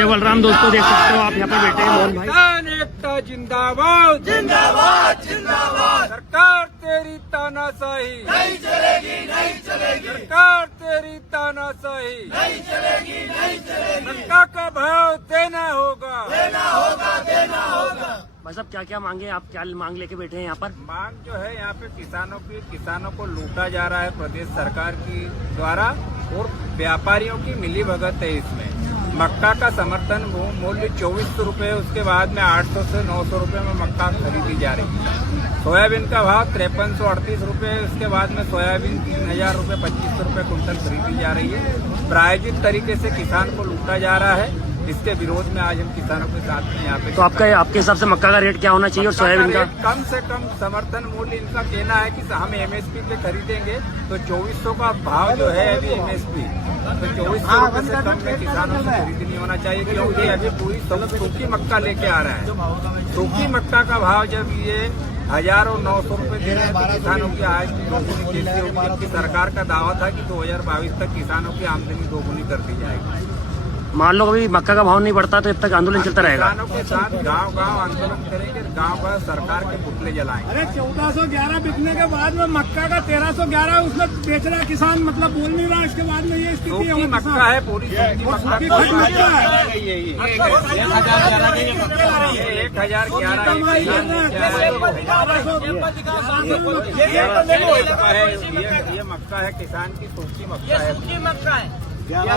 जय बलराम। दोस्तों देख सकते हो आप यहाँ पर बैठे हैं मोहन भाई। किसान एकता जिंदाबाद जिंदाबाद जिंदाबाद। सरकार तेरी तानाशाही नहीं चलेगी नहीं चलेगी। सरकार तेरी तानाशाही नहीं चलेगी नहीं चलेगी। मक्का का भाव देना होगा देना होगा देना होगा। भाई साहब क्या क्या मांगे आप, क्या मांग लेके बैठे हैं यहाँ पर? मांग जो है यहाँ पे किसानों को लूटा जा रहा है प्रदेश सरकार की द्वारा और व्यापारियों की मिलीभगत है इसमें। मक्का का समर्थन मूल्य 2400 रुपये, उसके बाद में 800 से 900 रुपये में मक्का खरीदी जा रही है। सोयाबीन का भाव 5338 रुपये, उसके बाद में सोयाबीन 3000 रुपये 2500 रुपये कुंटल खरीदी जा रही है। प्रायोजित तरीके से किसान को लूटा जा रहा है। इसके विरोध में आज हम किसानों के साथ में यहाँ पे। तो आपके हिसाब से मक्का का रेट क्या होना चाहिए और सोयाबीन का? कम से कम समर्थन मूल्य इनका कहना है कि हम एमएसपी पे खरीदेंगे तो 2400 का भाव जो है अभी एमएसपी, तो 2400 रुपये से कम में किसानों से खरीदी नहीं होना चाहिए, क्योंकि अभी पूरी सूखी मक्का लेके आ रहा है। सूखी मक्का का भाव जब ये 1000 और 900 रुपये दे रहे हैं तो किसानों की आज दोगुनी कैसे होगी? जबकि सरकार का दावा था कि 2022 तक किसानों की आमदनी दोगुनी कर दी जाएगी। मान लो अभी मक्का का भाव नहीं बढ़ता तो जब तक आंदोलन चलता रहेगा। किसानों के साथ गांव-गांव आंदोलन करेंगे, गांव सरकार के पुतले जलाएंगे। अरे 1411 बिकने के बाद में मक्का का 1311 उसमें बेच रहा किसान, मतलब बोल नहीं रहा। इसके बाद में ये स्थिति है। मक्का है पूरी सूखी मक्का है। 1011 ये मक्का है किसान की सूखी मक्का है।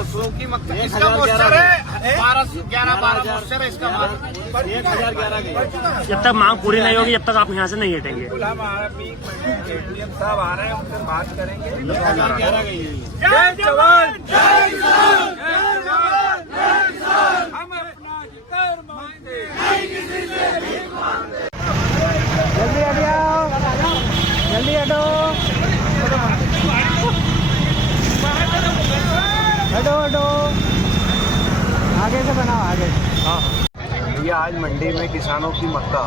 सूखी मक्का इसका मॉइस्चर है 1211 मॉइस्चर है इसका। 1011 जब तक मांग पूरी नहीं होगी जब तक आप यहाँ से नहीं हटेंगे। हम एडीएम साहब आ रहे हैं, उनसे बात करेंगे। जय जवान जय किसान, जय जवान जय किसान। हम अपना अधिकार मांगते नहीं किसी से भीख मांगते। जल्दी हटो, जल्दी हटो, हटो हटो, आगे से बनाओ आगे। ये आज मंडी में किसानों की मक्का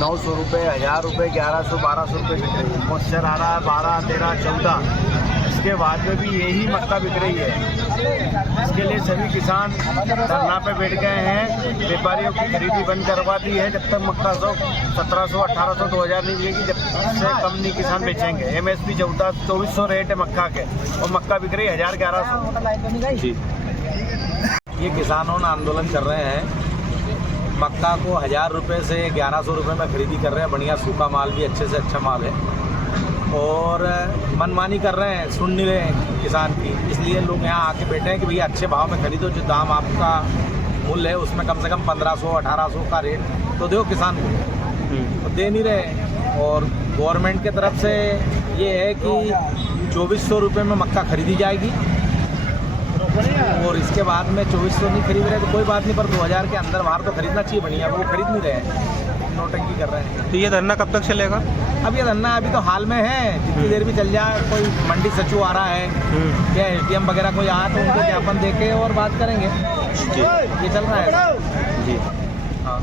900 रुपये, 1000 रुपये, 1100, 1200 रुपये बिक रही है। मॉइस्चर आ रहा है 12, 13, 14। इसके बाद में भी यही मक्का बिक रही है। इसके लिए सभी किसान धरना पे बैठ गए हैं। व्यापारियों की खरीदी बंद करवा दी है। जब तक मक्का 1700, 1800, 2000 नहीं बिकेगी, जब से कम नहीं किसान बेचेंगे। एमएसपी 2400 रेट है मक्का के और मक्का बिक रही है 1000, 1100 जी। ये किसानों ने आंदोलन कर रहे हैं। मक्का को 1000 रुपये से 1100 रुपये में खरीदी कर रहे हैं। बढ़िया सूखा माल भी अच्छे से अच्छा माल है और मनमानी कर रहे हैं, सुन नहीं रहे हैं किसान की। इसलिए लोग यहाँ आके बैठे हैं कि भैया अच्छे भाव में खरीदो। जो दाम आपका मूल्य है उसमें कम से कम 1500, 1800 का रेट तो दो किसान को, तो दे नहीं रहे। और गवर्नमेंट की तरफ से ये है कि 2400 रुपये में मक्का खरीदी जाएगी और इसके बाद में 2400 नहीं खरीद रहे तो कोई बात नहीं, पर 2000 के अंदर बाहर तो खरीदना चाहिए। बढ़िया वो खरीद नहीं रहे हैं, नोटंकी कर रहे हैं। तो ये धरना कब तक चलेगा? अब ये धरना अभी तो हाल में है, जितनी देर भी चल जाए। कोई मंडी सचिव आ रहा है या एडीएम वगैरह कोई आया तो उनको ज्ञापन दे के और बात करेंगे। ये चल रहा है जी। हाँ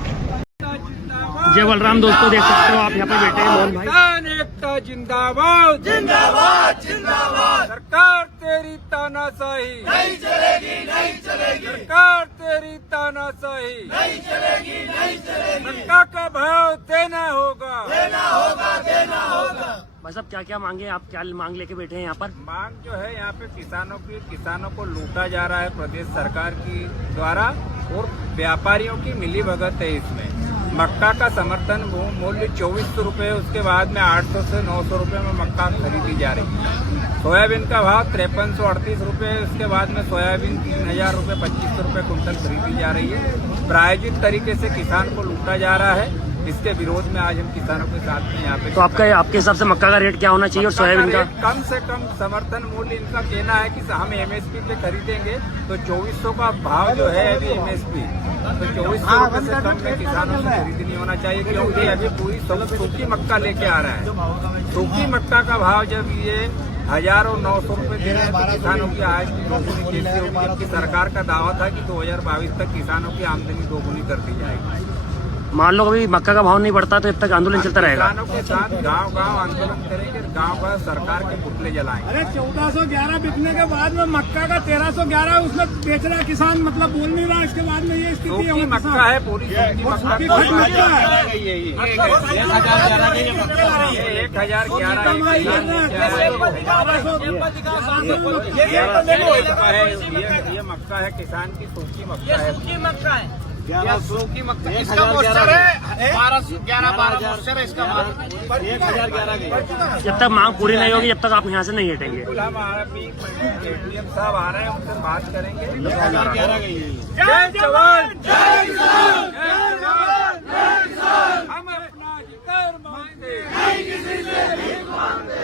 जय बलराम। दोस्तों देख सकते हो आप यहाँ पर बैठे हैं मोहन भाई। किसान एकता जिंदाबाद जिंदाबाद जिंदाबाद। सरकार तेरी तानाशाही नहीं चलेगी नहीं चलेगी। सरकार तेरी तानाशाही नहीं चलेगी नहीं चलेगी। मक्का का भाव देना होगा देना होगा देना होगा। भाई साहब क्या क्या मांगे आप, क्या मांग लेके बैठे हैं यहाँ पर? मांग जो है यहाँ पे किसानों को लूटा जा रहा है प्रदेश सरकार की द्वारा और व्यापारियों की मिलीभगत है इसमें। मक्का का समर्थन मूल्य 2400 रुपये, उसके बाद में 800 से 900 रुपये में मक्का खरीदी जा रही है। सोयाबीन का भाव 5338 रुपये, उसके बाद में सोयाबीन 3000 रुपये 2500 रुपये कुंटल खरीदी जा रही है। प्रायोजित तरीके से किसान को लूटा जा रहा है। इसके विरोध में आज हम किसानों के साथ में यहाँ पे। तो आपके हिसाब से मक्का का रेट क्या होना चाहिए और सोयाबीन का? कम से कम समर्थन मूल्य इनका कहना है कि हम एमएसपी पे खरीदेंगे तो 2400 का भाव जो है अभी एमएसपी, तो 2400 रुपये से कम में किसानों से खरीदी नहीं होना चाहिए, क्योंकि अभी पूरी सूखी मक्का लेके आ रहा है। सूखी मक्का का भाव जब ये 1000 और 900 रुपये दे रहे हैं तो किसानों की आज दोगुनी कैसे होगी? जबकि सरकार का दावा था कि 2022 तक किसानों की आमदनी दोगुनी कर दी जाएगी। मान लो कभी मक्का का भाव नहीं बढ़ता तो जब तक आंदोलन चलता रहेगा। किसानों के साथ गांव-गांव आंदोलन करेंगे, गांव-गांव सरकार के पुतले जलाएंगे। अरे 1411 बिकने के बाद में मक्का का 1311 उसमें बेच रहा किसान, मतलब बोल नहीं रहा। इसके बाद में ये स्थिति है। सूखी मक्का है, पूरी सूखी मक्का सूखी मक्का है। ये 1011 ये मक्का है, किसान की सूखी मक्का है। सूखी मक्का इसका मॉइस्चर है 12 मॉइस्चर है इसका। 1011 जब तक मांग पूरी नहीं होगी जब तक आप यहाँ से नहीं हटेंगे। हम ADM साहब आ रहे हैं, उनसे बात करेंगे। जय जवान जय किसान।